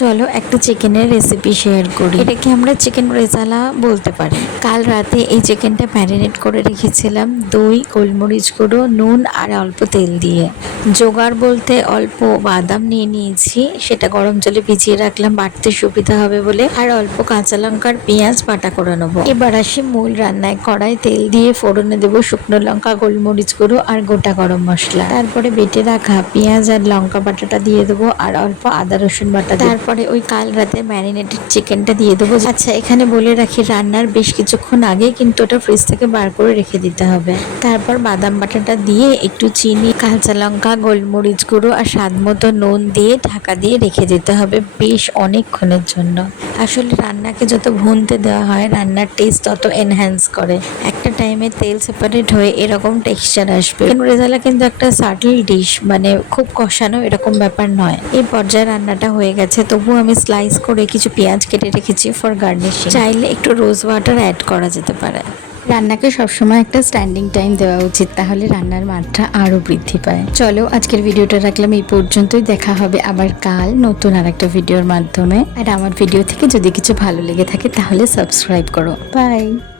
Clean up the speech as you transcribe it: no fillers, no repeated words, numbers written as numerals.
চলো একটা চিকেনের রেসিপি শেয়ার করি। এটাকে আমরা চিকেন রেজালা বলতে পারি। কাল রাতে এই চিকেনটা ম্যারিনেট করে রেখেছিলাম দই, গোলমরিচ গুঁড়ো, নুন আর অল্প তেল দিয়ে। জোগাড় বলতে অল্প বাদাম নিয়ে নিয়েছি, সেটা গরম জলে ভিজিয়ে রাখলাম বাটতে সুবিধা হবে বলে, আর অল্প কাঁচা লঙ্কার পেঁয়াজ বাটা করে নেবো। এবার আসি মূল রান্নায়। কড়াই তেল দিয়ে ফোড়নে দেবো শুকনো লঙ্কা, গোলমরিচ গুঁড়ো আর গোটা গরম মশলা। তারপরে বেটে রাখা পেঁয়াজ আর লঙ্কা বাটাটা দিয়ে দেবো আর অল্প আদা রসুন বাটা। তারপরে ওই কাল রাতে ম্যারিনেটেড চিকেনটা দিয়ে দেবো। আচ্ছা, এখানে বলে রাখি রান্নার বেশ কিছুক্ষণ আগে কিন্তু ওটা ফ্রিজ থেকে বার করে রেখে দিতে হবে। তারপর বাদাম বাটাটা দিয়ে একটু চিনি, কাঁচা লঙ্কা, গোলমরিচ গুঁড়ো আর স্বাদ মতো নুন দিয়ে ঢাকা দিয়ে রেখে দিতে হবে বেশ অনেকক্ষণের জন্য। আসলে রান্নাকে যত ভুনতে দেওয়া হয় রান্নার টেস্ট তত এনহ্যান্স করে। একটা টাইমে তেল সেপারেট হয়ে এরকম টেক্সচার আসবে। চিকেন রেজালা কিন্তু একটা সাটল ডিশ, মানে খুব কষানো এরকম ব্যাপার নয়। এই পর্যায়ে রান্নাটা হয়ে গেছে, তবু আমি স্লাইস করে কিছু পেঁয়াজ কেটে রেখেছি ফর গার্নিশিং। চাইলে একটু রোজ ওয়াটার অ্যাড করা যেতে পারে। রান্নাকে সবসময় একটা স্ট্যান্ডিং টাইম দেওয়া উচিত, তাহলে রান্নার মাত্রা আরও বৃদ্ধি পায়। চলো আজকের ভিডিওটা রাখলাম এই পর্যন্তই। দেখা হবে আবার কাল নতুন আর একটা ভিডিওর মাধ্যমে। আর আমার ভিডিও থেকে যদি কিছু ভালো লেগে থাকে তাহলে সাবস্ক্রাইব করো। বাই।